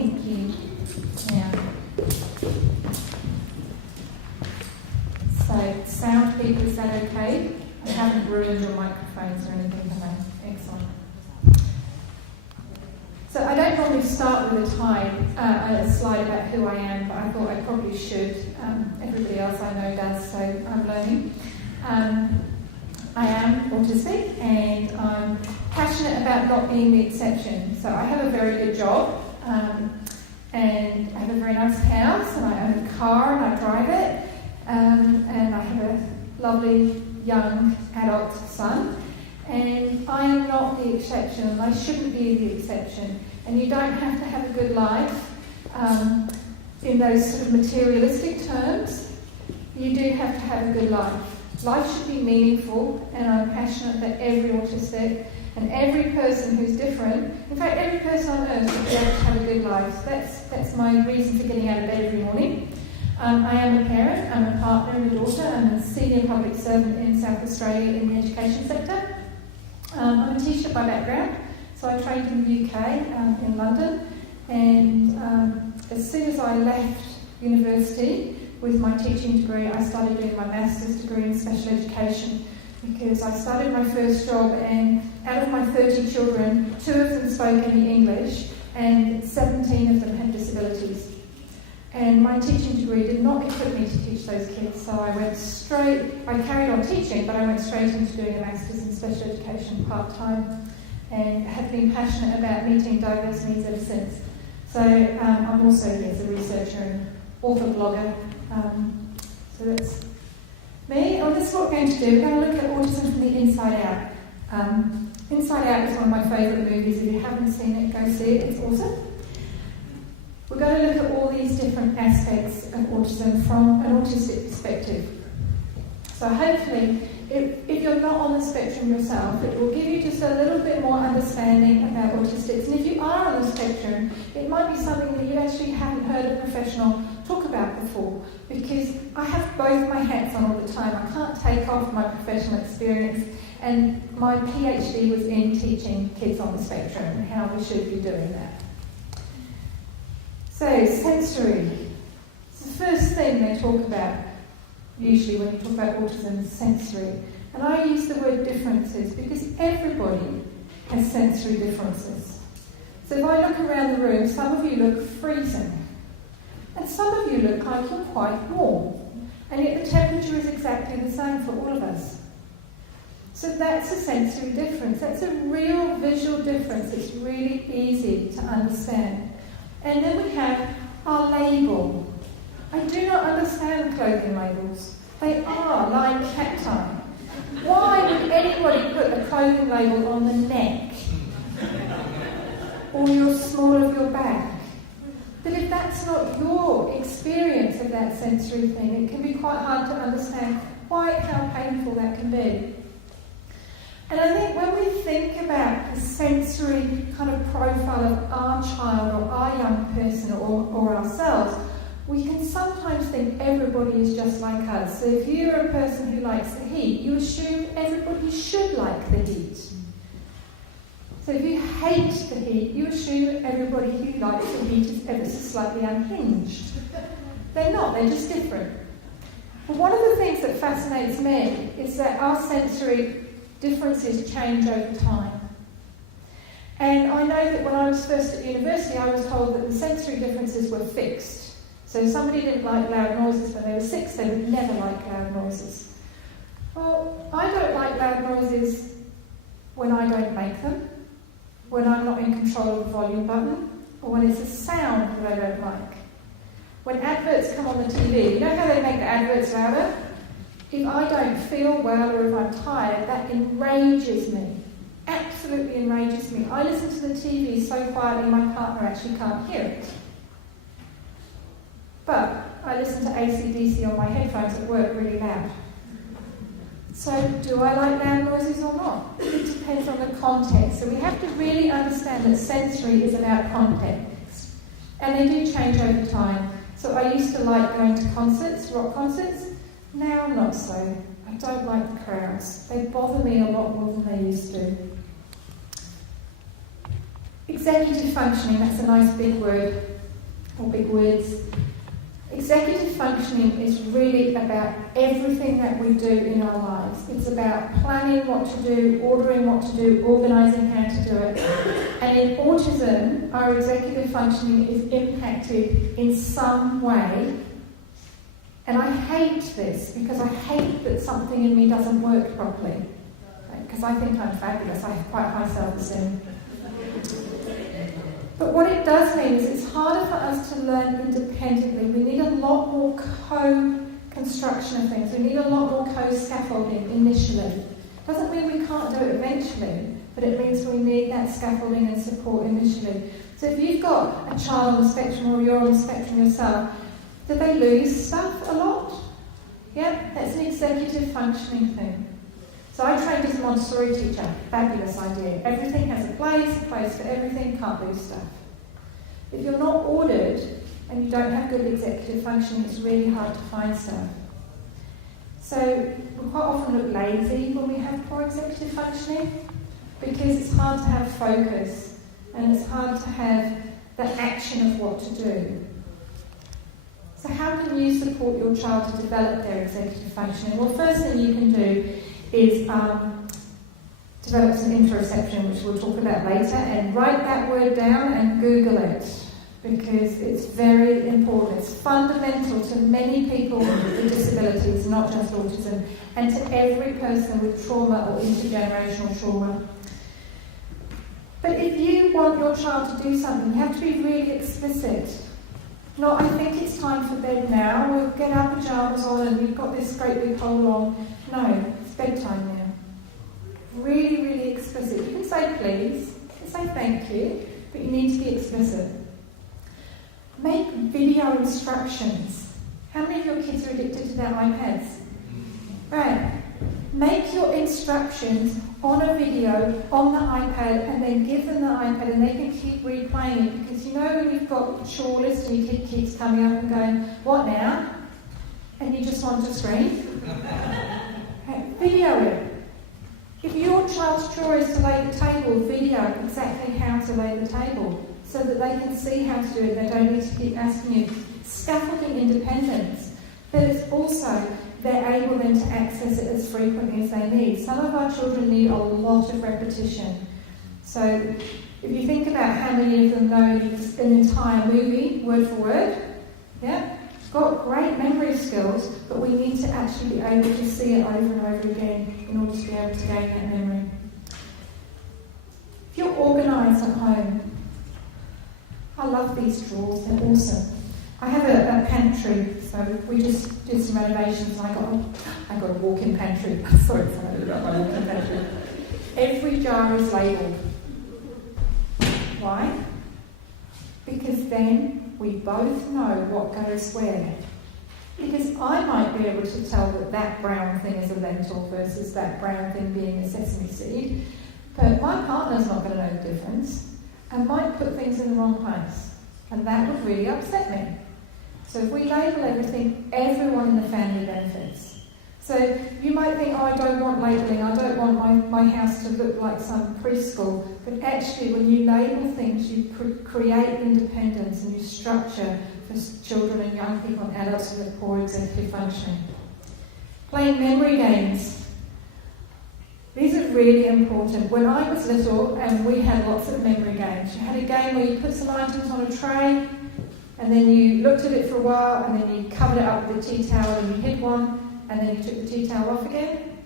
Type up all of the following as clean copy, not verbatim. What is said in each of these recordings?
Thank you. Now, so sound people, is that okay? I haven't ruined your microphones or anything, have I? Excellent. So I don't normally start with a slide about who I am, but I thought I probably should. Everybody else I know does, so I'm learning. I am autistic, and I'm passionate about not being the exception. So I have a very good job, and I have a very nice house, and I own a car, and I drive it, and I have a lovely young adult son. And I am not the exception, and I shouldn't be the exception. And you don't have to have a good life in those sort of materialistic terms. You do have to have a good life. Life should be meaningful, and I'm passionate that every autistic and every person who's different, in fact, every person on earth should be able to have a good life. That's my reason for getting out of bed every morning. I am a parent, I'm a partner and a daughter, I'm a senior public servant in South Australia in the education sector. I'm a teacher by background, so I trained in the UK, in London, and as soon as I left university with my teaching degree, I started doing my master's degree in special education, because I started my first job, and out of my 30 children, 2 of them spoke any English, and 17 of them had disabilities. And my teaching degree did not equip me to teach those kids, so I carried on teaching, but I went straight into doing a master's in special education part-time, and have been passionate about meeting diverse needs ever since. So I'm also, yes, a researcher and author blogger. So that's me. Oh, this is what we're going to do. We're going to look at autism from the inside out. Inside Out is one of my favourite movies. If you haven't seen it, go see it. It's awesome. We're going to look at all these different aspects of autism from an autistic perspective. So hopefully, if you're not on the spectrum yourself, it will give you just a little bit more understanding about autistics. And if you are on the spectrum, it might be something that you actually haven't heard a professional talk about before, because I have both my hats on all the time. I can't take off my professional experience, and my PhD was in teaching kids on the spectrum and how we should be doing that. So, sensory. It's the first thing they talk about, usually when you talk about autism, is sensory. And I use the word differences because everybody has sensory differences. So if I look around the room, some of you look freezing. And some of you look like you're quite warm. And yet the temperature is exactly the same for all of us. So that's a sensory difference. That's a real visual difference. It's really easy to understand. And then we have our label. I do not understand clothing labels. They are like cacti. Why would anybody put a clothing label on the neck or your small of your back? But if that's not your experience of that sensory thing, it can be quite hard to understand quite how painful that can be. And I think when we think about the sensory kind of profile of our child or our young person or ourselves, we can sometimes think everybody is just like us. So if you're a person who likes the heat, you assume everybody should like the heat. So if you hate the heat, you assume everybody who likes the heat is ever so slightly unhinged. They're not, they're just different. But one of the things that fascinates me is that our sensory differences change over time. And I know that when I was first at university, I was told that the sensory differences were fixed. So if somebody didn't like loud noises when they were 6, they would never like loud noises. Well, I don't like loud noises when I don't make them, when I'm not in control of the volume button, or when it's a sound that I don't like. When adverts come on the TV, you know how they make the adverts louder? If I don't feel well or if I'm tired, that enrages me. Absolutely enrages me. I listen to the TV so quietly my partner actually can't hear it. But I listen to AC/DC on my headphones at work really loud. So do I like loud noises or not? It depends on the context. So we have to really understand that sensory is about context. And they do change over time. So I used to like going to concerts, rock concerts. Now not so. I don't like the crowds. They bother me a lot more than they used to. Executive functioning, that's a nice big word, or big words. Executive functioning is really about everything that we do in our lives. It's about planning what to do, ordering what to do, organising how to do it. And in autism, our executive functioning is impacted in some way. And I hate this, because I hate that something in me doesn't work properly. Because I think I'm fabulous, I have quite high self-esteem. But what it does mean is it's harder for us to learn independently. We need a lot more co-construction of things. We need a lot more co-scaffolding initially. Doesn't mean we can't do it eventually, but it means we need that scaffolding and support initially. So if you've got a child on the spectrum, or you're on the spectrum yourself, do they lose stuff a lot? Yeah, that's an executive functioning thing. So I trained as a Montessori teacher, fabulous idea. Everything has a place for everything, can't lose stuff. If you're not ordered and you don't have good executive functioning, it's really hard to find stuff. So we quite often look lazy when we have poor executive functioning, because it's hard to have focus and it's hard to have the action of what to do. So how can you support your child to develop their executive functioning? Well, first thing you can do is develop some interoception, which we'll talk about later, and write that word down and Google it, because it's very important. It's fundamental to many people with disabilities, not just autism, and to every person with trauma or intergenerational trauma. But if you want your child to do something, you have to be really explicit. Not, I think it's time for bed now, we'll get our pyjamas on and we've got this great big hole on. No, it's bedtime now. Really, really explicit. You can say please, you can say thank you, but you need to be explicit. Make video instructions. How many of your kids are addicted to their iPads? Right. Make your instructions on a video on the iPad, and then give them the iPad and they can keep replaying it, because you know when you've got a chore list and your kid keeps coming up and going, what now? And you just want to scream. Video it. If your child's chore is to lay the table, video exactly how to lay the table, so that they can see how to do it. They don't need to keep asking you. Scaffolding independence, but it's also they're able then to access it as frequently as they need. Some of our children need a lot of repetition. So if you think about how many of them know an entire movie, word for word, yeah, got great memory skills, but we need to actually be able to see it over and over again in order to be able to gain that memory. If you're organised at home, I love these drawers, they're awesome. I have a pantry, so we just did some renovations and I got a walk-in pantry. Sorry, somebody about my walk-in pantry. Every jar is labelled. Why? Because then we both know what goes where. Because I might be able to tell that that brown thing is a lentil versus that brown thing being a sesame seed, but my partner's not going to know the difference and might put things in the wrong place, and that would really upset me. So if we label everything, everyone in the family benefits. So you might think, oh, I don't want labelling, I don't want my house to look like some preschool, but actually when you label things, you create independence and you structure for children and young people and adults with poor executive functioning. Playing memory games. These are really important. When I was little, and we had lots of memory games, you had a game where you put some items on a tray, and then you looked at it for a while, and then you covered it up with a tea towel and you hid one, and then you took the tea towel off again.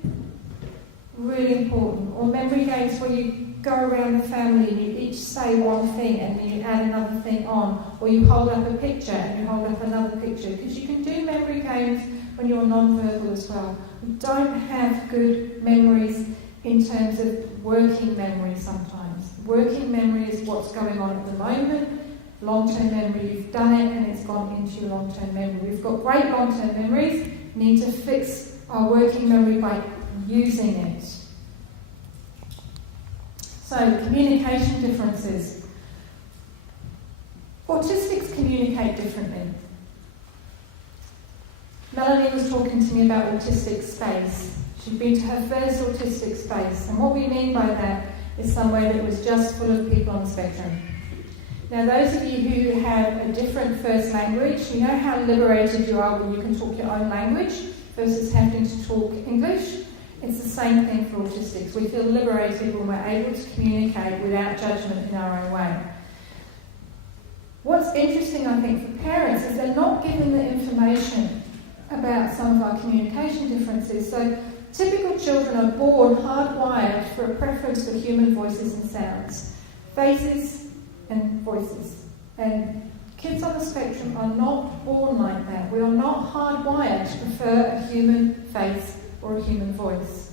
Really important. Or memory games where you go around the family and you each say one thing and then you add another thing on. Or you hold up a picture and you hold up another picture. Because you can do memory games when you're non-verbal as well. We don't have good memories in terms of working memory sometimes. Working memory is what's going on at the moment. Long-term memory, you've done it and it's gone into your long-term memory. We've got great long-term memories, need to fix our working memory by using it. So, communication differences. Autistics communicate differently. Melanie was talking to me about autistic space. She'd been to her first autistic space, and what we mean by that is somewhere that was just full of people on the spectrum. Now, those of you who have a different first language, you know how liberated you are when you can talk your own language versus having to talk English? It's the same thing for autistics. We feel liberated when we're able to communicate without judgment in our own way. What's interesting, I think, for parents is they're not given the information about some of our communication differences. So typical children are born hardwired for a preference for human voices and sounds, faces and voices. And kids on the spectrum are not born like that. We are not hardwired to prefer a human face or a human voice.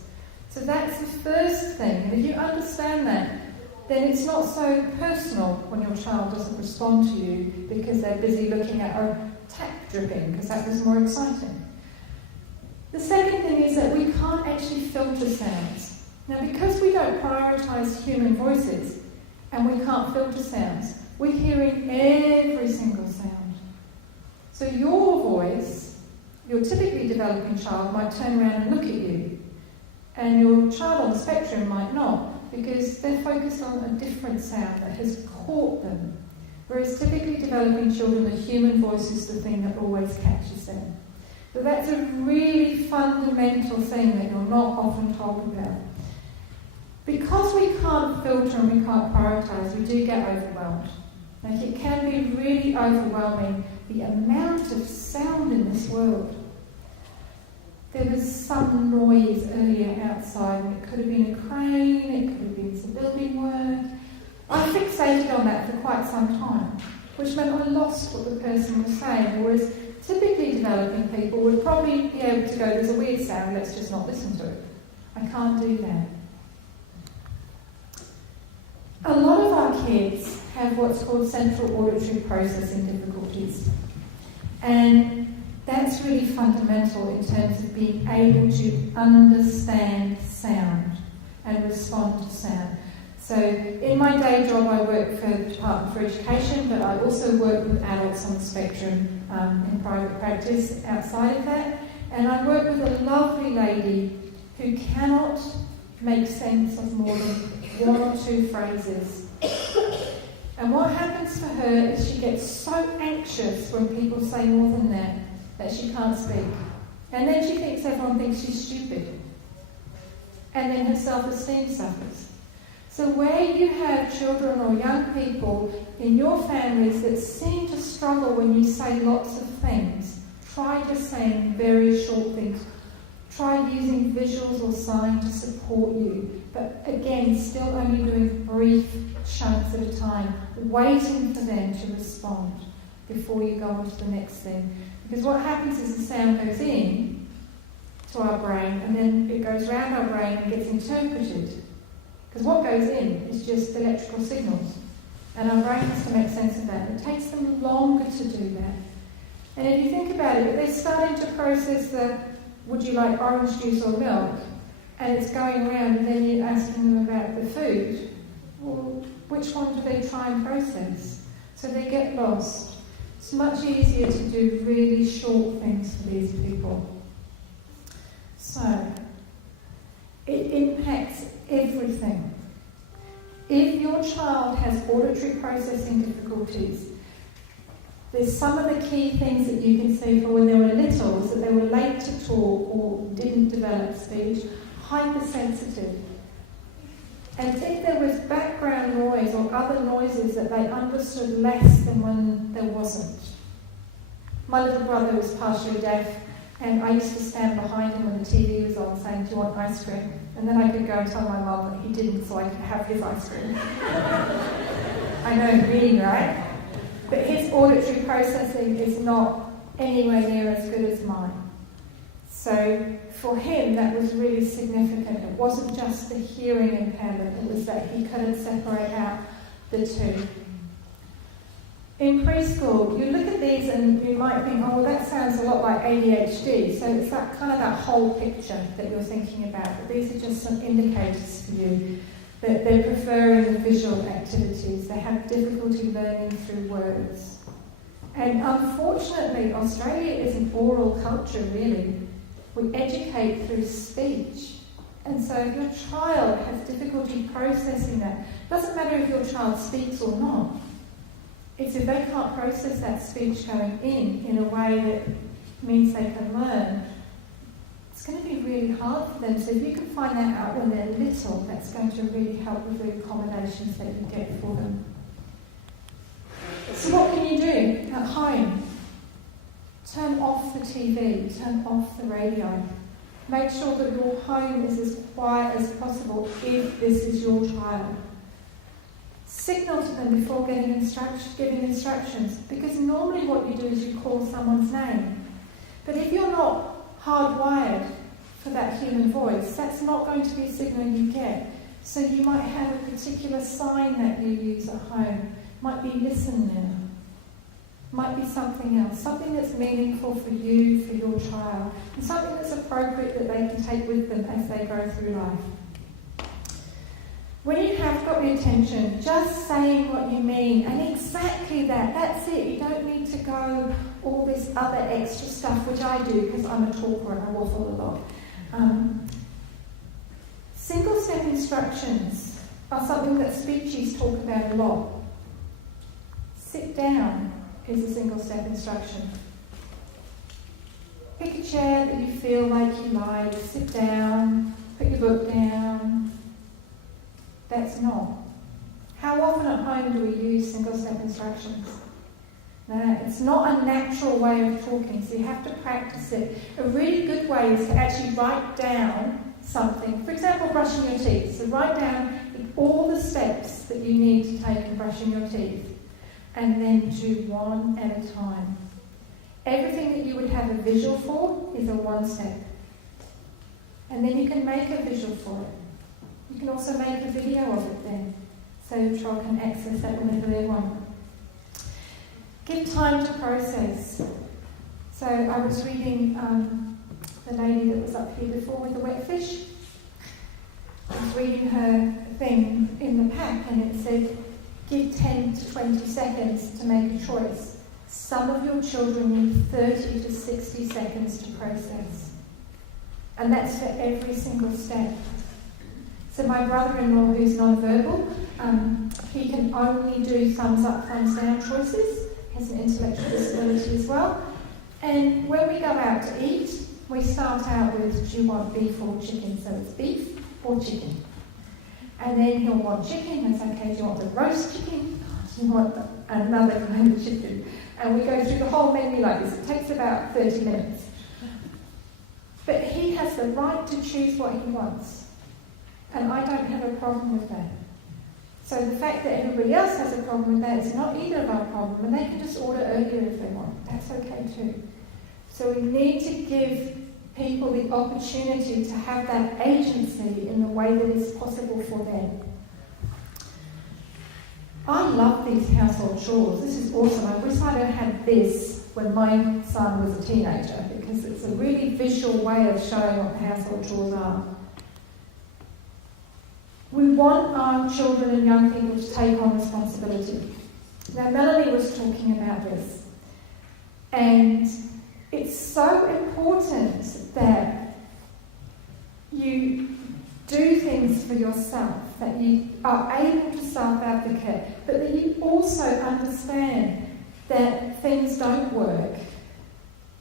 So that's the first thing. And if you understand that, then it's not so personal when your child doesn't respond to you because they're busy looking at a tap dripping, because that was more exciting. The second thing is that we can't actually filter sounds. Now, because we don't prioritise human voices and we can't filter sounds, we're hearing every single sound. So your voice, your typically developing child might turn around and look at you, and your child on the spectrum might not, because they're focused on a different sound that has caught them. Whereas typically developing children, the human voice is the thing that always catches them. So that's a really fundamental thing that you're not often told about. Because we can't filter and we can't prioritise, we do get overwhelmed. Like, it can be really overwhelming, the amount of sound in this world. There was some noise earlier outside, and it could have been a crane, it could have been some building work. I fixated on that for quite some time, which meant I lost what the person was saying, whereas typically developing people would probably be able to go, there's a weird sound, let's just not listen to it. I can't do that. A lot of our kids have what's called central auditory processing difficulties, and that's really fundamental in terms of being able to understand sound and respond to sound. So in my day job I work for the Department for Education, but I also work with adults on the spectrum in private practice outside of that, and I work with a lovely lady who cannot make sense of more than one or two phrases. And what happens for her is she gets so anxious when people say more than that she can't speak. And then she thinks everyone thinks she's stupid. And then her self-esteem suffers. So where you have children or young people in your families that seem to struggle when you say lots of things, try just saying very short things. Try using visuals or sign to support you. But again, still only doing brief chunks at a time, waiting for them to respond before you go on to the next thing. Because what happens is the sound goes in to our brain, and then it goes around our brain and gets interpreted. Because what goes in is just electrical signals, and our brain has to make sense of that. It takes them longer to do that. And if you think about it, if they're starting to process the would you like orange juice or milk, and it's going around, and then you're asking them about the food, well, which one do they try and process? So they get lost. It's much easier to do really short things for these people. So, it impacts everything. If your child has auditory processing difficulties, there's some of the key things that you can see for when they were little, is that they were late to talk or didn't develop speech, hypersensitive. And if there was background noise or other noises that they understood less than when there wasn't. My little brother was partially deaf, and I used to stand behind him when the TV was on saying, do you want ice cream? And then I could go and tell my mum that he didn't, so I could have his ice cream. I know, really, right? But his auditory processing is not anywhere near as good as mine. So for him, that was really significant. It wasn't just the hearing impairment, it was that he couldn't separate out the two. In preschool, you look at these and you might think, oh, well, that sounds a lot like ADHD. So it's that kind of that whole picture that you're thinking about. But these are just some indicators for you that they're preferring the visual activities. They have difficulty learning through words. And unfortunately, Australia is an oral culture, really. We educate through speech. And so if your child has difficulty processing that, doesn't matter if your child speaks or not, it's if they can't process that speech going in a way that means they can learn, it's going to be really hard for them. So if you can find that out when they're little, that's going to really help with the accommodations that you get for them. So what can you do at home? Turn off the TV, turn off the radio. Make sure that your home is as quiet as possible if this is your child. Signal to them before giving instructions, because normally what you do is you call someone's name. But if you're not hardwired for that human voice, that's not going to be a signal you get. So you might have a particular sign that you use at home. Might be listen now. Might be something else, something that's meaningful for you, for your child, and something that's appropriate that they can take with them as they go through life. When you have got the attention, just saying what you mean, and exactly that, that's it. You don't need to go all this other extra stuff, which I do because I'm a talker and I waffle a lot. Single-step instructions are something that speechies talk about a lot. Sit down is a single-step instruction. Pick a chair that you feel like you like, sit down, put your book down. That's not. How often at home do we use single-step instructions? No, it's not a natural way of talking, so you have to practice it. A really good way is to actually write down something. For example, brushing your teeth. So write down all the steps that you need to take in brushing your teeth, and then do one at a time. Everything that you would have a visual for is a one step. And then you can make a visual for it. You can also make a video of it then, so your child can access that whenever they want. Give time to process. So I was reading the lady that was up here before with the wet fish. I was reading her thing in the pack, and it said, give 10 to 20 seconds to make a choice. Some of your children need 30 to 60 seconds to process. And that's for every single step. So my brother-in-law, who's non-verbal, he can only do thumbs up, thumbs down choices. He has an intellectual disability as well. And when we go out to eat, we start out with, do you want beef or chicken? So it's beef or chicken. And then he'll want chicken. It's okay, do you want the roast chicken? Do you want another kind of chicken? And we go through the whole menu like this. It takes about 30 minutes. But he has the right to choose what he wants. And I don't have a problem with that. So the fact that everybody else has a problem with that is not either of our problem, and they can just order earlier if they want. That's okay too. So we need to give people the opportunity to have that agency in the way that is possible for them. I love these household chores. This is awesome. I wish I'd have had this when my son was a teenager, because it's a really visual way of showing what household chores are. We want our children and young people to take on responsibility. Now, Melanie was talking about this, and it's so important that you do things for yourself, that you are able to self-advocate, but that you also understand that things don't work,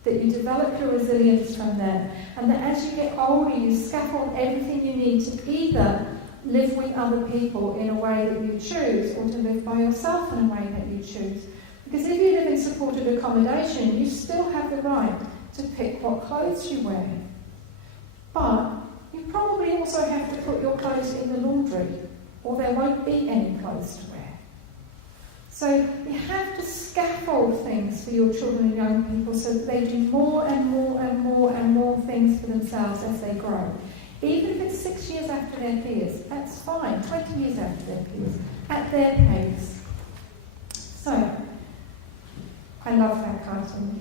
that you develop your resilience from that, and that as you get older, you scaffold everything you need to either live with other people in a way that you choose, or to live by yourself in a way that you choose. Because if you live in supported accommodation, you still have the right to pick what clothes you wear. But you probably also have to put your clothes in the laundry, or there won't be any clothes to wear. So you have to scaffold things for your children and young people so that they do more and more and more and more things for themselves as they grow. Even if it's 6 years after their peers, that's fine. 20 years after their peers, at their pace. So, I love that cartoon.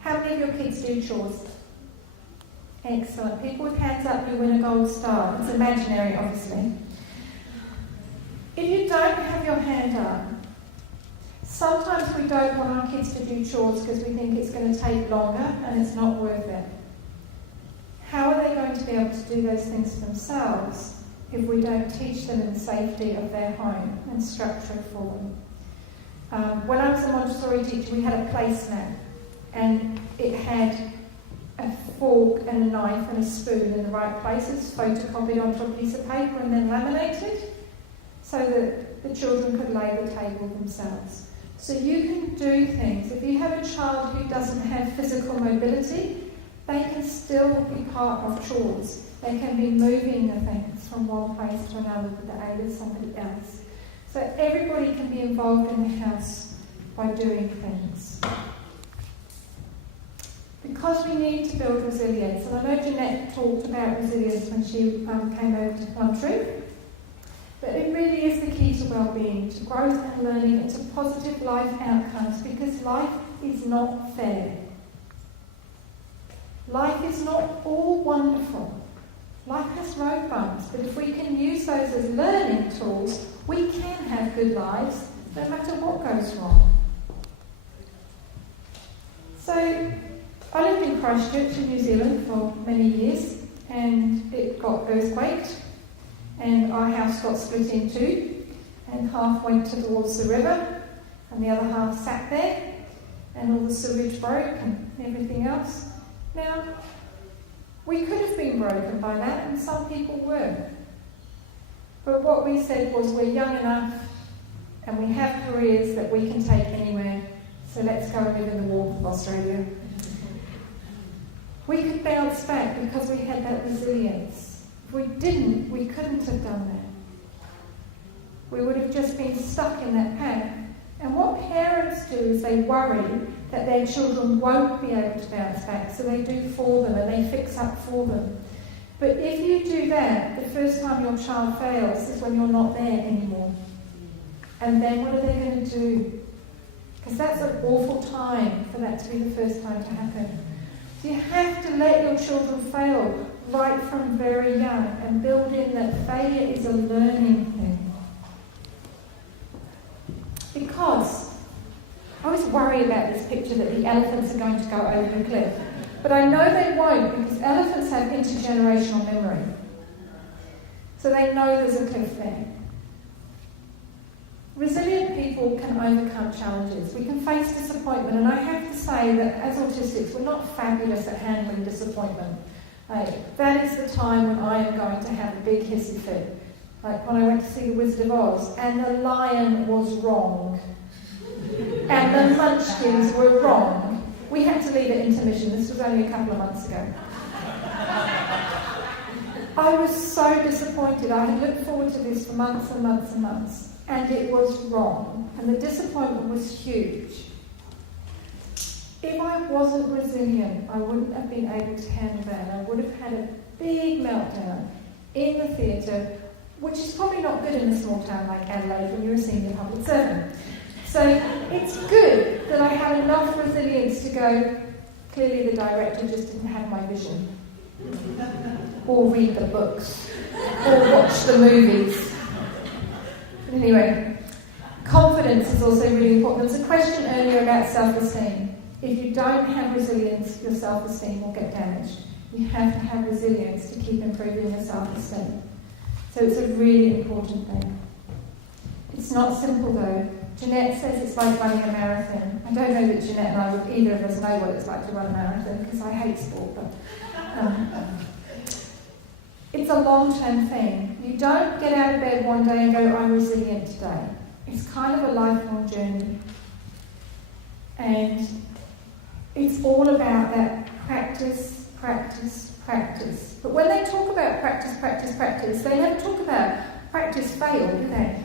How many of your kids do chores? Excellent. People with hands up, you win a gold star. It's imaginary, obviously. If you don't have your hand up, sometimes we don't want our kids to do chores because we think it's going to take longer and it's not worth it. be able to do those things for themselves if we don't teach them in the safety of their home and structure it for them. When I was a Montessori teacher, we had a placemat, and it had a fork and a knife and a spoon in the right places, photocopied onto a piece of paper and then laminated, so that the children could lay the table themselves. So you can do things. If you have a child who doesn't have physical mobility, they can still be part of chores. They can be moving the things from one place to another with the aid of somebody else. So everybody can be involved in the house by doing things. Because we need to build resilience, and I know Jeanette talked about resilience when she came over to Plumtree, but it really is the key to well-being, to growth and learning, and to positive life outcomes, because life is not fair. Life is not all wonderful. Life has road bumps, but if we can use those as learning tools, we can have good lives, no matter what goes wrong. So, I lived in Christchurch in New Zealand for many years, and it got earthquaked, and our house got split in two, and half went towards the river, and the other half sat there, and all the sewage broke and everything else. Now, we could have been broken by that, and some people were. But what we said was, we're young enough, and we have careers that we can take anywhere, so let's go and live in the warmth of Australia. We could bounce back because we had that resilience. If we didn't, we couldn't have done that. We would have just been stuck in that path. And what parents do is they worry that their children won't be able to bounce back, so they do for them and they fix up for them. But if you do that, the first time your child fails is when you're not there anymore. And then what are they going to do? Because that's an awful time for that to be the first time to happen. So you have to let your children fail right from very young and build in that failure is a learning thing. Because I always worry about this picture that the elephants are going to go over the cliff. But I know they won't, because elephants have intergenerational memory. So they know there's a cliff there. Resilient people can overcome challenges. We can face disappointment, and I have to say that as autistics, we're not fabulous at handling disappointment. That is the time when I am going to have a big hissy fit. Like when I went to see The Wizard of Oz, and the lion was wrong. And the munchkins were wrong. We had to leave at intermission. This was only a couple of months ago. I was so disappointed. I had looked forward to this for months and months and months. And it was wrong. And the disappointment was huge. If I wasn't resilient, I wouldn't have been able to handle that. I would have had a big meltdown in the theatre, which is probably not good in a small town like Adelaide when you're a senior public servant. So it's good that I had enough resilience to go, clearly the director just didn't have my vision. Or read the books. Or watch the movies. Anyway, confidence is also really important. There was a question earlier about self-esteem. If you don't have resilience, your self-esteem will get damaged. You have to have resilience to keep improving your self-esteem. So it's a really important thing. It's not simple though. Jeanette says it's like running a marathon. I don't know that Jeanette and I would either of us know what it's like to run a marathon, because I hate sport, but it's a long-term thing. You don't get out of bed one day and go, I'm resilient today. It's kind of a lifelong journey. And it's all about that practice, practice, practice. But when they talk about practice, practice, practice, they never talk about practice fail, do they?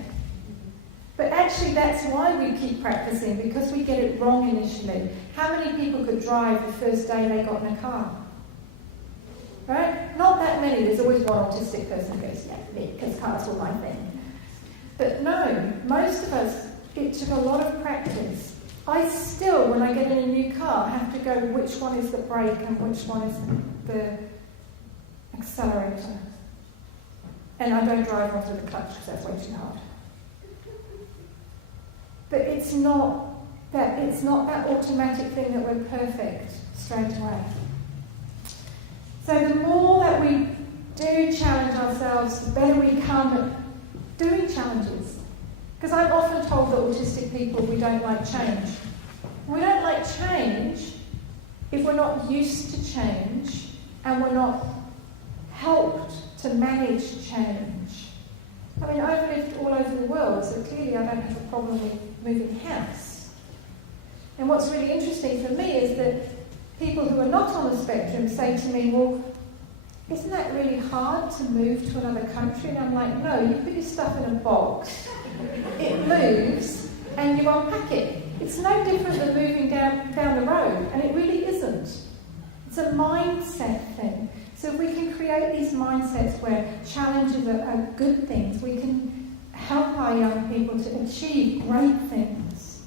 But actually that's why we keep practicing, because we get it wrong initially. How many people could drive the first day they got in a car? Right? Not that many. There's always one autistic person who goes, yeah, me, because cars were my thing. But no, most of us, it took a lot of practice. I still, when I get in a new car, have to go, which one is the brake and which one is the accelerator. And I don't drive onto the clutch because that's way too hard. But it's not that automatic thing that we're perfect straight away. So the more that we ourselves, the better we become at doing challenges. Because I'm often told that autistic people, we don't like change. We don't like change if we're not used to change and we're not helped to manage change. I mean, I've lived all over the world, so clearly I don't have a problem with moving house. And what's really interesting for me is that people who are not on the spectrum say to me, well, isn't that really hard to move to another country? And I'm like, no, you put your stuff in a box, it moves, and you unpack it. It's no different than moving down the road, and it really isn't. It's a mindset thing. So if we can create these mindsets where challenges are good things, we can help our young people to achieve great things.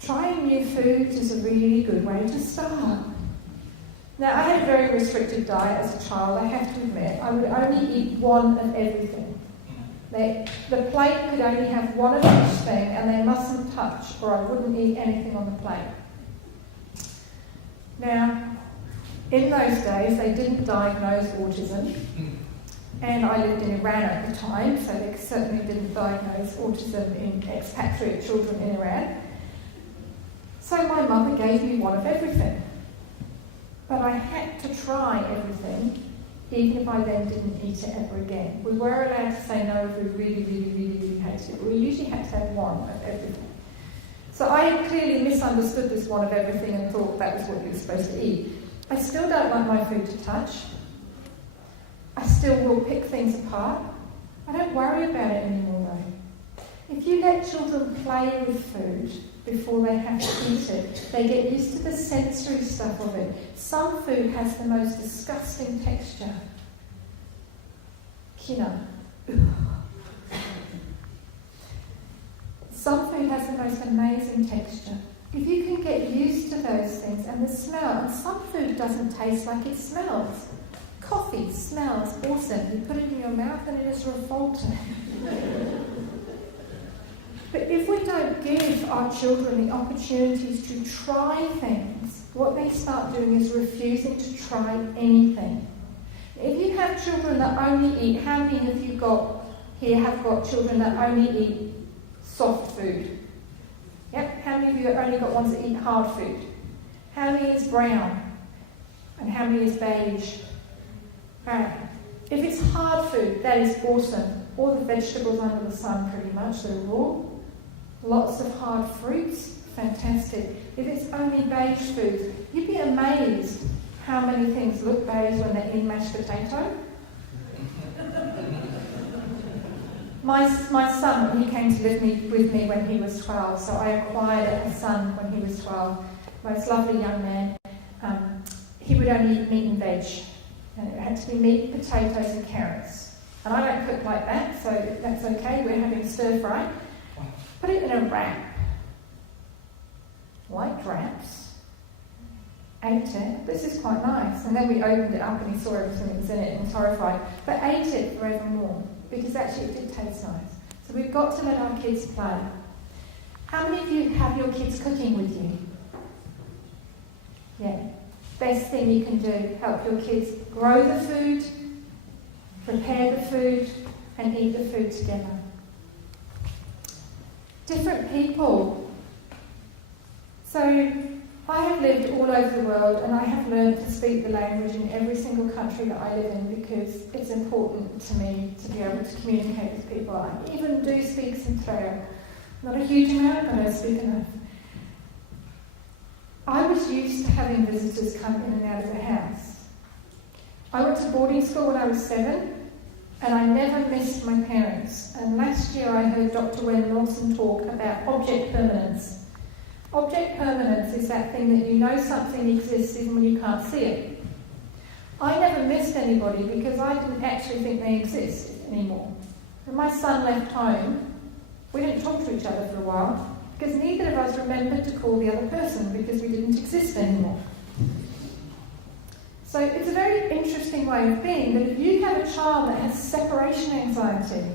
Trying new foods is a really good way to start. Now, I had a very restricted diet as a child, I have to admit. I would only eat one of everything. The plate could only have one of each thing, and they mustn't touch, or I wouldn't eat anything on the plate. Now, in those days, they didn't diagnose autism, and I lived in Iran at the time, so they certainly didn't diagnose autism in expatriate children in Iran. So my mother gave me one of everything. But I had to try everything, even if I then didn't eat it ever again. We were allowed to say no if we really, really, really, really hated it, but we usually had to have one of everything. So I clearly misunderstood this one of everything and thought that was what you were supposed to eat. I still don't like my food to touch. I still will pick things apart. I don't worry about it anymore though. If you let children play with food before they have to eat it, they get used to the sensory stuff of it. Some food has the most disgusting texture. Kina. Some food has the most amazing texture. If you can get used to those things and the smell, and some food doesn't taste like it smells. Coffee smells awesome. You put it in your mouth and it is revolting. But if we don't give our children the opportunities to try things, what they start doing is refusing to try anything. If you have children that only eat, how many of you have got children that only eat soft food? Yep. How many of you have only got ones that eat hard food? How many is brown? And how many is beige? Alright. If it's hard food, that is awesome. All the vegetables under the sun pretty much, they're raw. Lots of hard fruits, fantastic. If it's only beige foods, you'd be amazed how many things look beige when they're in mashed potato. My son, he came to live with me when he was 12, so I acquired a son when he was 12. Most lovely young man. He would only eat meat and veg, and it had to be meat, potatoes and carrots. And I don't cook like that, so that's okay. We're having stir fry. Put it in a wrap. Like wraps. Ate it. This is quite nice. And then we opened it up and he saw everything that was in it and was horrified. But ate it forevermore. Because actually it did taste nice. So we've got to let our kids play. How many of you have your kids cooking with you? Yeah. Best thing you can do. Help your kids grow the food, prepare the food, and eat the food together. Different people. So I have lived all over the world and I have learned to speak the language in every single country that I live in because it's important to me to be able to communicate with people. I even do speak some Freo. Not a huge amount, but I speak enough. I was used to having visitors come in and out of the house. I went to boarding school when I was 7. And I never missed my parents. And last year I heard Dr. Wen Lawson talk about object permanence. Object permanence is that thing that you know something exists even when you can't see it. I never missed anybody because I didn't actually think they exist anymore. When my son left home, we didn't talk to each other for a while because neither of us remembered to call the other person because we didn't exist anymore. So it's a very interesting way of being that if you have a child that has separation anxiety,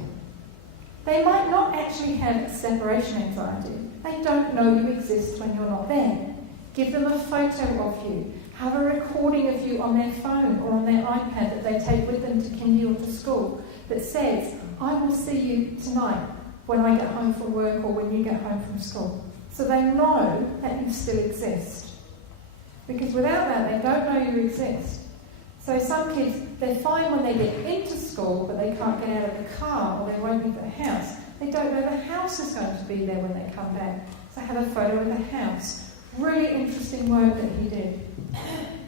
they might not actually have separation anxiety. They don't know you exist when you're not there. Give them a photo of you. have a recording of you on their phone or on their iPad that they take with them to kindy or to school that says, I will see you tonight when I get home from work or when you get home from school. So they know that you still exist. Because without that, they don't know you exist. So some kids, they're fine when they get into school, but they can't get out of the car or they won't leave the house. They don't know the house is going to be there when they come back. So have a photo of the house. Really interesting work that he did.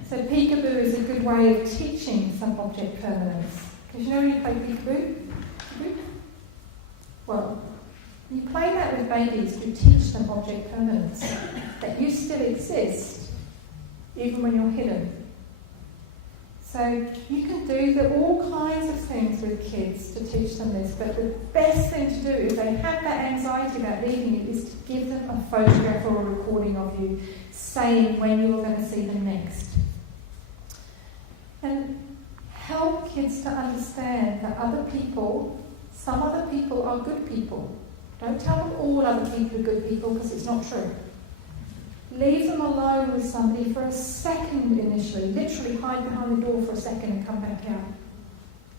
So peekaboo is a good way of teaching sub-object permanence. Because you know when you play peekaboo? Well, you play that with babies to teach them object permanence. That you still exist, even when you're hidden. So you can do all kinds of things with kids to teach them this, but the best thing to do if they have that anxiety about leaving you is to give them a photograph or a recording of you saying when you're going to see them next. And help kids to understand that some other people are good people. Don't tell them all other people are good people because it's not true. Leave them alone with somebody for a second initially. Literally hide behind the door for a second and come back out.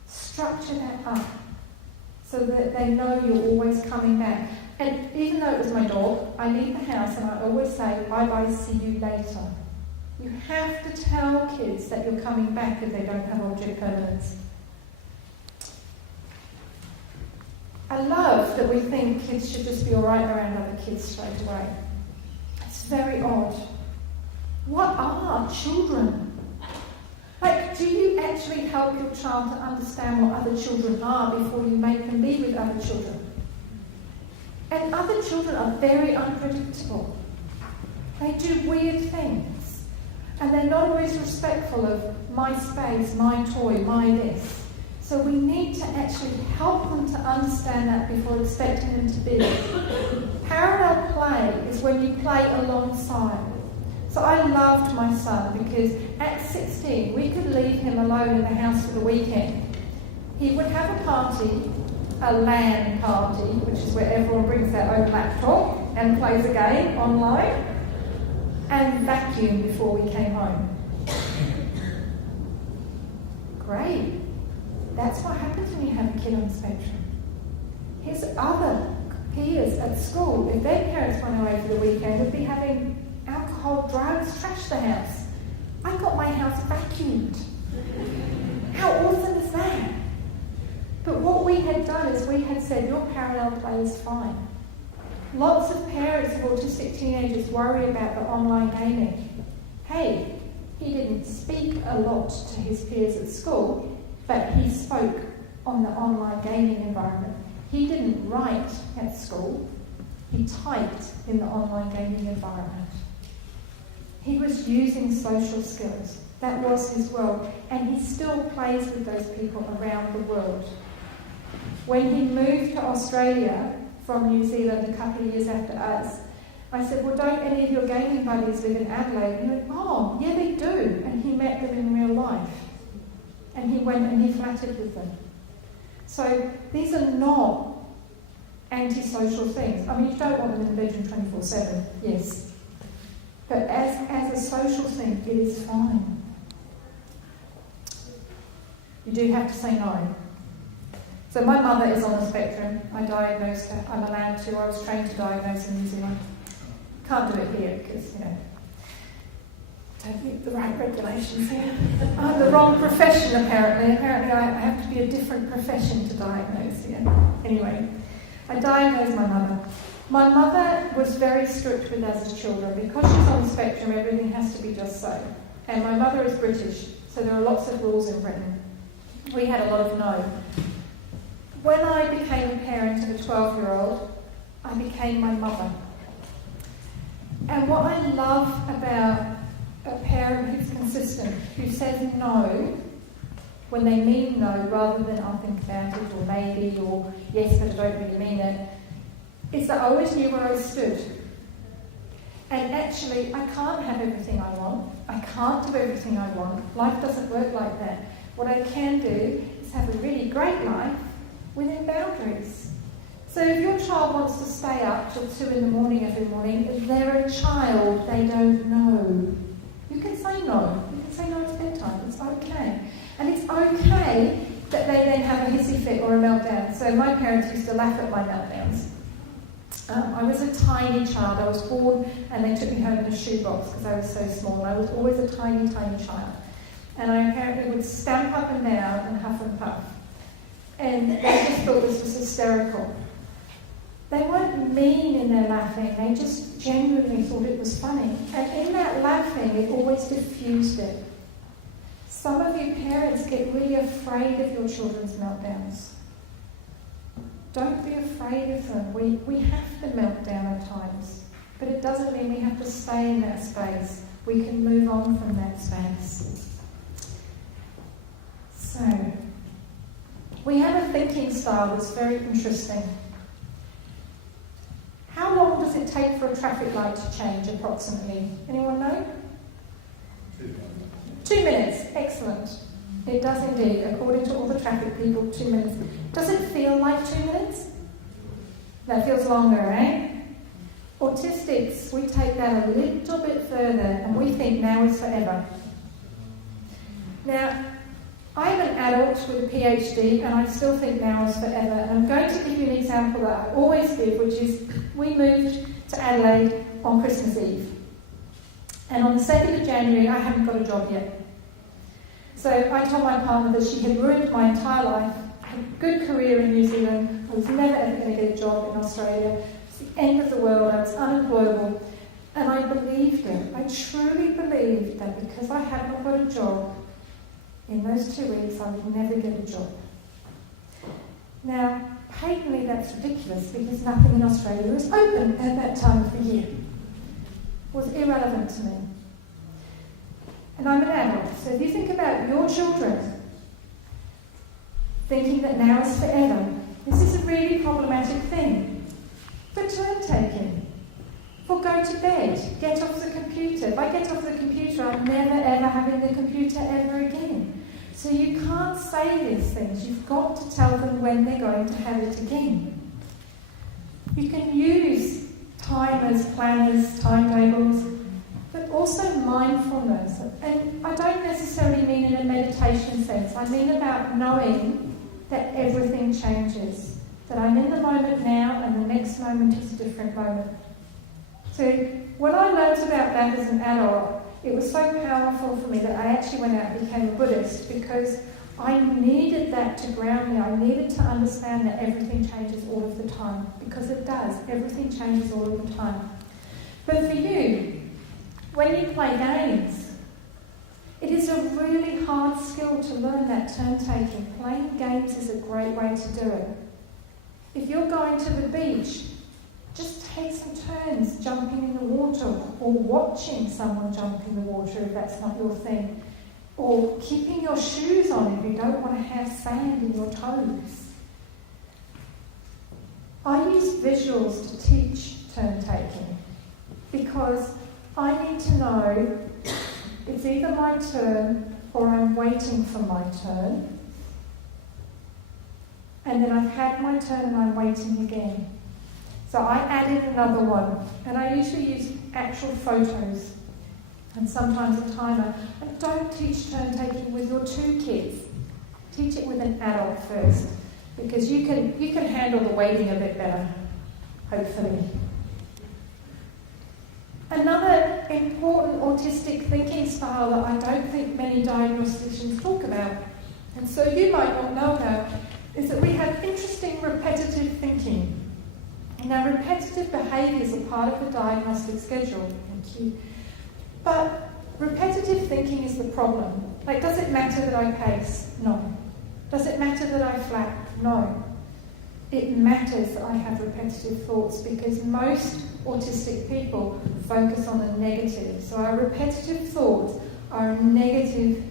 Structure that up so that they know you're always coming back. And even though it was my dog, I leave the house and I always say, bye-bye, see you later. You have to tell kids that you're coming back if they don't have object permanence. I love that we think kids should just be alright around other kids straight away. It's very odd. What are children? Like, do you actually help your child to understand what other children are before you make them be with other children? And other children are very unpredictable. They do weird things. And they're not always respectful of my space, my toy, my this. So we need to actually help them to understand that before expecting them to be. Parallel play is when you play alongside. So I loved my son because at 16 we could leave him alone in the house for the weekend. He would have a party, a LAN party, which is where everyone brings their own laptop and plays a game online, and vacuum before we came home. Great. That's what happens when you have a kid on the spectrum. His other peers at school, if their parents went away for the weekend, would be having alcohol, drugs, trash the house. I got my house vacuumed. How awesome is that? But what we had done is we had said, your parallel play is fine. Lots of parents of autistic teenagers worry about the online gaming. Hey, he didn't speak a lot to his peers at school, but he spoke on the online gaming environment. He didn't write at school, he typed in the online gaming environment. He was using social skills. That was his world. And he still plays with those people around the world. When he moved to Australia from New Zealand a couple of years after us, I said, well, don't any of your gaming buddies live in Adelaide? And he went, oh, yeah, they do. And he met them in real life. And he went and he flattered with them. So these are not antisocial things. I mean, you don't want them in the bedroom 24/7, yes. But as a social thing, it is fine. You do have to say no. So my mother is on the spectrum. I diagnosed her. I'm allowed to. I was trained to diagnose in New Zealand. Can't do it here because, don't meet the right regulations here. I'm the wrong profession, apparently. Apparently I have to be a different profession to diagnose here. Anyway, I diagnosed my mother. My mother was very strict with us as children. Because she's on the spectrum, everything has to be just so. And my mother is British, so there are lots of rules in Britain. We had a lot of no. When I became a parent of a 12-year-old, I became my mother. And what I love about a parent who's consistent, who says no when they mean no rather than I'll think about it or maybe or yes but I don't really mean it, is that I always knew where I stood. And actually I can't have everything I want. I can't do everything I want. Life doesn't work like that. What I can do is have a really great life within boundaries. So if your child wants to stay up till 2 in the morning every morning, they're a child, they don't know. You can say no. You can say no, it's bedtime. It's okay. And it's okay that they then have a hissy fit or a meltdown. So my parents used to laugh at my meltdowns. I was a tiny child. I was born and they took me home in a shoebox because I was so small. I was always a tiny, tiny child. And I apparently would stamp up and down and huff and puff. And they just thought this was hysterical. They weren't mean in their laughing. They just genuinely thought it was funny. And in that laughing, it always diffused it. Some of you parents get really afraid of your children's meltdowns. Don't be afraid of them. We have to melt down at times, but it doesn't mean we have to stay in that space. We can move on from that space. So, we have a thinking style that's very interesting. How long does it take for a traffic light to change, approximately? Anyone know? 2 minutes. Excellent. It does indeed, according to all the traffic people, 2 minutes. Does it feel like 2 minutes? That feels longer, eh? Autistics, we take that a little bit further and we think now is forever. Now, I'm an adult with a PhD and I still think now is forever. And I'm going to give you an example that I always give, which is we moved to Adelaide on Christmas Eve. And on the 2nd of January, I hadn't got a job yet. So I told my partner that she had ruined my entire life. I had a good career in New Zealand. I was never ever going to get a job in Australia. It was the end of the world. I was unemployable. And I believed it. I truly believed that because I had not got a job, in those 2 weeks I would never get a job. Now, patently that's ridiculous because nothing in Australia was open at that time of the year. It was irrelevant to me. And I'm an adult, so if you think about your children thinking that now is forever, this is a really problematic thing. For turn taking, for go to bed, get off the computer. If I get off the computer, I'm never ever having the computer ever again. So you can't say these things. You've got to tell them when they're going to have it again. You can use timers, planners, timetables, but also mindfulness. And I don't necessarily mean in a meditation sense. I mean about knowing that everything changes. That I'm in the moment now and the next moment is a different moment. So when I learned about that as an adult, it was so powerful for me that I actually went out and became a Buddhist because I needed that to ground me. I needed to understand that everything changes all of the time, because it does. Everything changes all of the time. But for you, when you play games, it is a really hard skill to learn that turn-taking. Playing games is a great way to do it. If you're going to the beach, just take some turns jumping in the water or watching someone jump in the water if that's not your thing. Or keeping your shoes on if you don't want to have sand in your toes. I use visuals to teach turn-taking because I need to know it's either my turn or I'm waiting for my turn. And then I've had my turn and I'm waiting again. So I added another one, and I usually use actual photos and sometimes a timer. And don't teach turn-taking with your 2 kids. Teach it with an adult first, because you can handle the waiting a bit better, hopefully. Another important autistic thinking style that I don't think many diagnosticians talk about, and so you might not know about, is that we have interesting repetitive thinking. Now, repetitive behaviours are part of the diagnostic schedule. Thank you. But repetitive thinking is the problem. Like, does it matter that I pace? No. Does it matter that I flap? No. It matters that I have repetitive thoughts because most autistic people focus on the negative. So our repetitive thoughts are a negative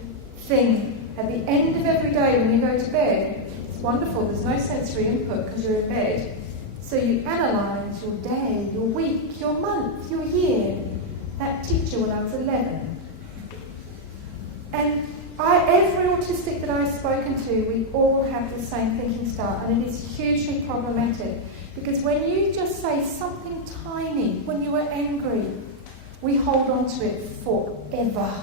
thing. At the end of every day when you go to bed, it's wonderful, there's no sensory input because you're in bed. So you analyse your day, your week, your month, your year. That teacher when I was 11. And every autistic that I've spoken to, we all have the same thinking style, and it is hugely problematic. Because when you just say something tiny, when you were angry, we hold on to it forever.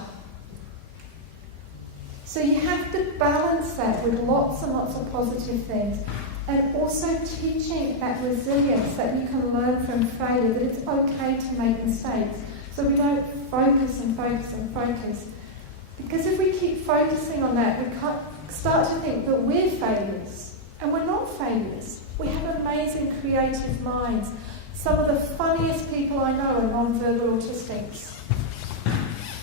So you have to balance that with lots and lots of positive things, and also teaching that resilience that you can learn from failure, that it's okay to make mistakes. So we don't focus and focus and focus. Because if we keep focusing on that, we can't start to think that we're failures. And we're not failures. We have amazing creative minds. Some of the funniest people I know are non-verbal autistics.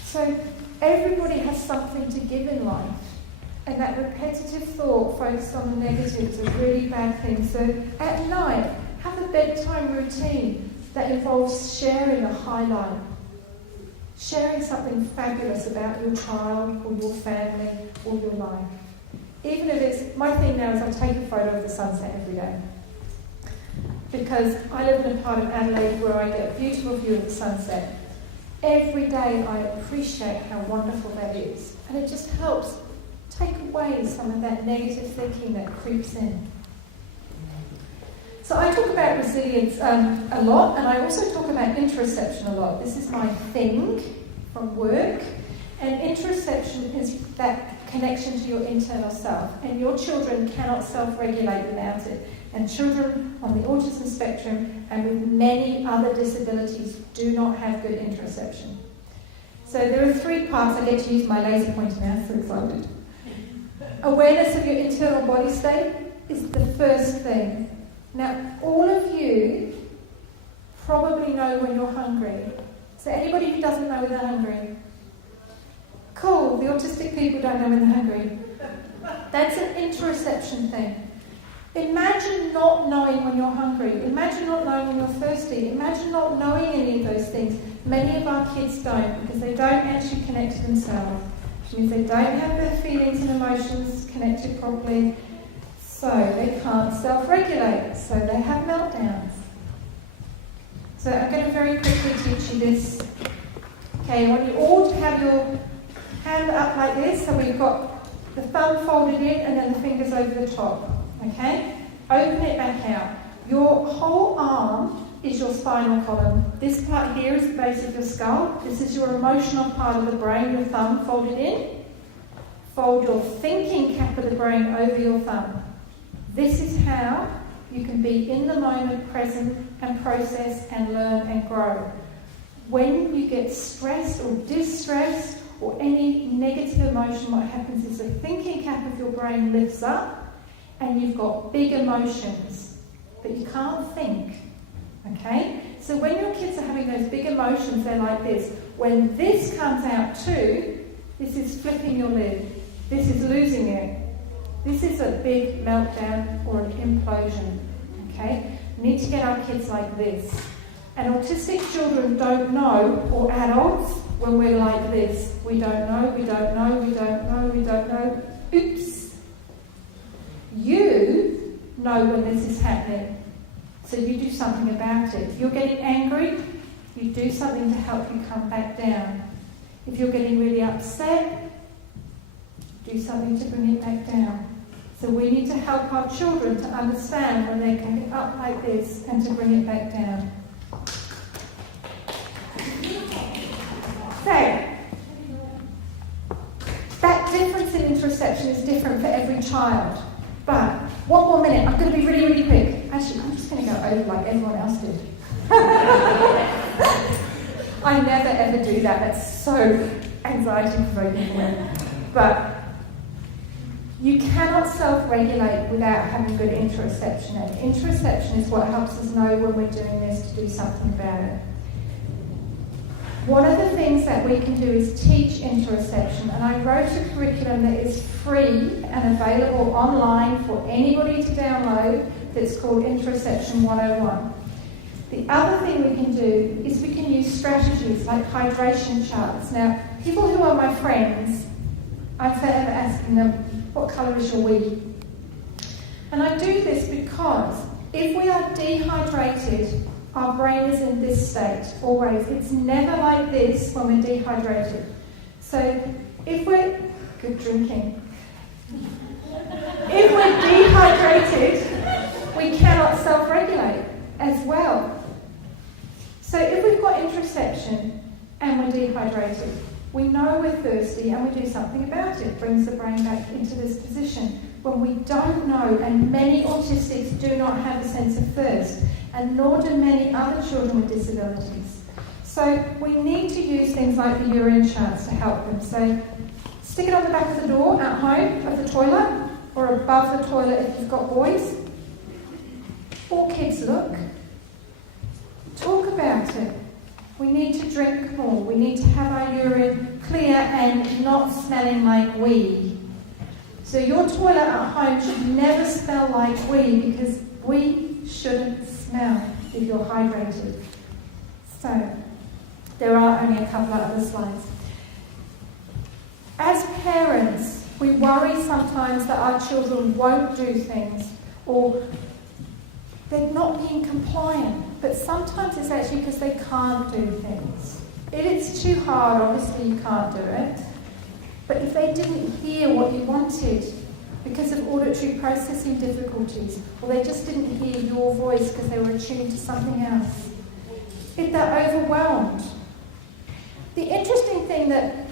So everybody has something to give in life. And that repetitive thought focused on the negatives are really bad things. So at night, have a bedtime routine that involves sharing a highlight. Sharing something fabulous about your child or your family or your life. Even if it's, my thing now is I take a photo of the sunset every day. Because I live in a part of Adelaide where I get a beautiful view of the sunset. Every day I appreciate how wonderful that is. And it just helps take away some of that negative thinking that creeps in. So I talk about resilience a lot, and I also talk about interoception a lot. This is my thing from work. And interoception is that connection to your internal self. And your children cannot self-regulate without it. And children on the autism spectrum and with many other disabilities do not have good interoception. So there are 3 parts. I get to use my laser pointer now, so excited. Awareness of your internal body state is the first thing. Now, all of you probably know when you're hungry. So anybody who doesn't know when they're hungry? Cool, the autistic people don't know when they're hungry. That's an interoception thing. Imagine not knowing when you're hungry. Imagine not knowing when you're thirsty. Imagine not knowing any of those things. Many of our kids don't, because they don't actually connect to themselves. Which means they don't have their feelings and emotions connected properly. So they can't self-regulate, so they have meltdowns. So I'm going to very quickly teach you this. Okay, I want you all to have your hand up like this, so we've got the thumb folded in and then the fingers over the top. Okay? Open it back out. Your whole arm is your spinal column. This part here is the base of your skull. This is your emotional part of the brain, your thumb folded in. Fold your thinking cap of the brain over your thumb. This is how you can be in the moment, present, and process and learn and grow. When you get stressed or distressed or any negative emotion, what happens is the thinking cap of your brain lifts up and you've got big emotions, but you can't think. Okay? So when your kids are having those big emotions, they're like this. When this comes out too, this is flipping your lid. This is losing it. This is a big meltdown or an implosion, okay? We need to get our kids like this. And autistic children don't know, or adults, when we're like this. We don't know, we don't know, we don't know, we don't know. Oops. You know when this is happening. So you do something about it. If you're getting angry, you do something to help you come back down. If you're getting really upset, do something to bring it back down. So we need to help our children to understand when they're coming up like this and to bring it back down. So, that difference in interoception is different for every child. But, one more minute, I'm going to be really, really quick. Actually, I'm just going to go over like everyone else did. I never ever do that. That's so anxiety-provoking for me. But, you cannot self-regulate without having good interoception. And interoception is what helps us know when we're doing this to do something about it. One of the things that we can do is teach interoception. And I wrote a curriculum that is free and available online for anybody to download that's called Interoception 101. The other thing we can do is we can use strategies like hydration charts. Now, people who are my friends, I'm forever asking them, what colour is your wee? And I do this because if we are dehydrated, our brain is in this state, always. It's never like this when we're dehydrated. So if we're... Good drinking. If we're dehydrated, we cannot self-regulate as well. So if we've got interoception, and we're dehydrated. We know we're thirsty and we do something about it. It brings the brain back into this position. When we don't know, and many autistics do not have a sense of thirst, and nor do many other children with disabilities. So we need to use things like the urine charts to help them. So stick it on the back of the door at home, of the toilet, or above the toilet if you've got boys. All kids look. Talk about it. We need to drink more. We need to have our urine clear and not smelling like wee. So your toilet at home should never smell like wee, because wee shouldn't smell if you're hydrated. So there are only a couple of other slides. As parents, we worry sometimes that our children won't do things, or they're not being compliant, but sometimes it's actually because they can't do things. If it's too hard, obviously you can't do it. But if they didn't hear what you wanted because of auditory processing difficulties, or they just didn't hear your voice because they were attuned to something else, if they're overwhelmed. The interesting thing that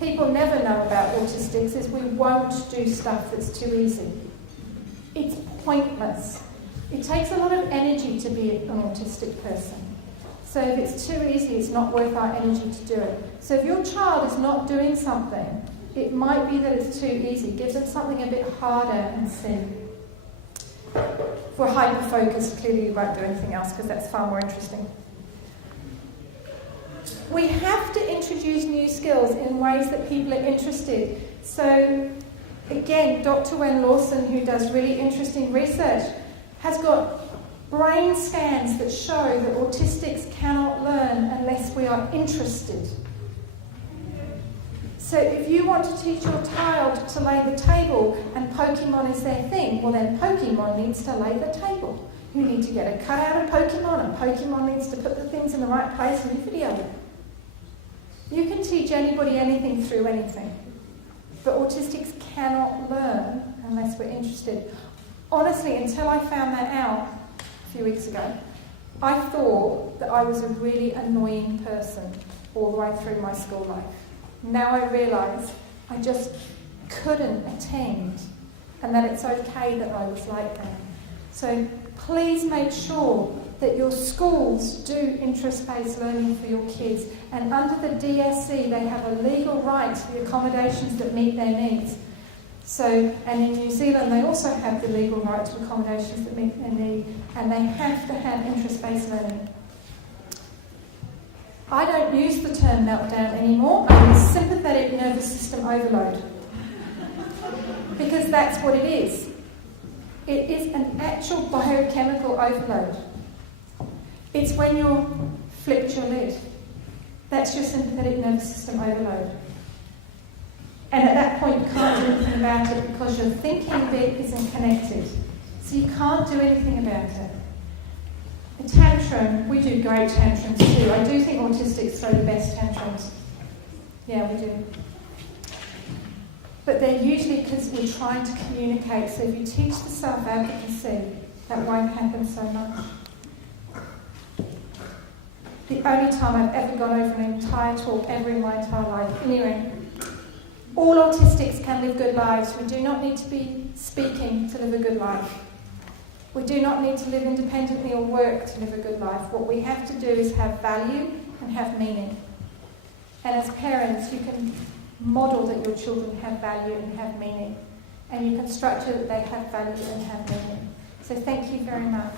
people never know about autistics is we won't do stuff that's too easy. It's pointless. It takes a lot of energy to be an autistic person. So if it's too easy, it's not worth our energy to do it. So if your child is not doing something, it might be that it's too easy. Give them something a bit harder and see. If we're hyper-focused, clearly you won't do anything else because that's far more interesting. We have to introduce new skills in ways that people are interested. So again, Dr. Wen Lawson, who does really interesting research, has got brain scans that show that autistics cannot learn unless we are interested. So if you want to teach your child to lay the table and Pokemon is their thing, well then Pokemon needs to lay the table. You need to get a cutout of Pokemon, and Pokemon needs to put the things in the right place and you video it. You can teach anybody anything through anything. But autistics cannot learn unless we're interested. Honestly, until I found that out a few weeks ago, I thought that I was a really annoying person all the way through my school life. Now I realise I just couldn't attend, and that it's okay that I was like that. So please make sure that your schools do interest-based learning for your kids, and under the DSC they have a legal right to the accommodations that meet their needs. So, and in New Zealand they also have the legal right to accommodations that meet their need, and they have to have interest-based learning. I don't use the term meltdown anymore. I use sympathetic nervous system overload, because that's what it is. It is an actual biochemical overload. It's when you're flipped your lid. That's your sympathetic nervous system overload. And at that point you can't do anything about it because your thinking bit isn't connected. So you can't do anything about it. A tantrum, we do great tantrums too. I do think autistics throw the best tantrums. Yeah, we do. But they're usually because we're trying to communicate. So if you teach the self-advocacy, that won't happen so much. The only time I've ever gone over an entire talk ever in my entire life. Anyway, all autistics can live good lives. We do not need to be speaking to live a good life. We do not need to live independently or work to live a good life. What we have to do is have value and have meaning. And as parents, you can model that your children have value and have meaning. And you can structure that they have value and have meaning. So thank you very much.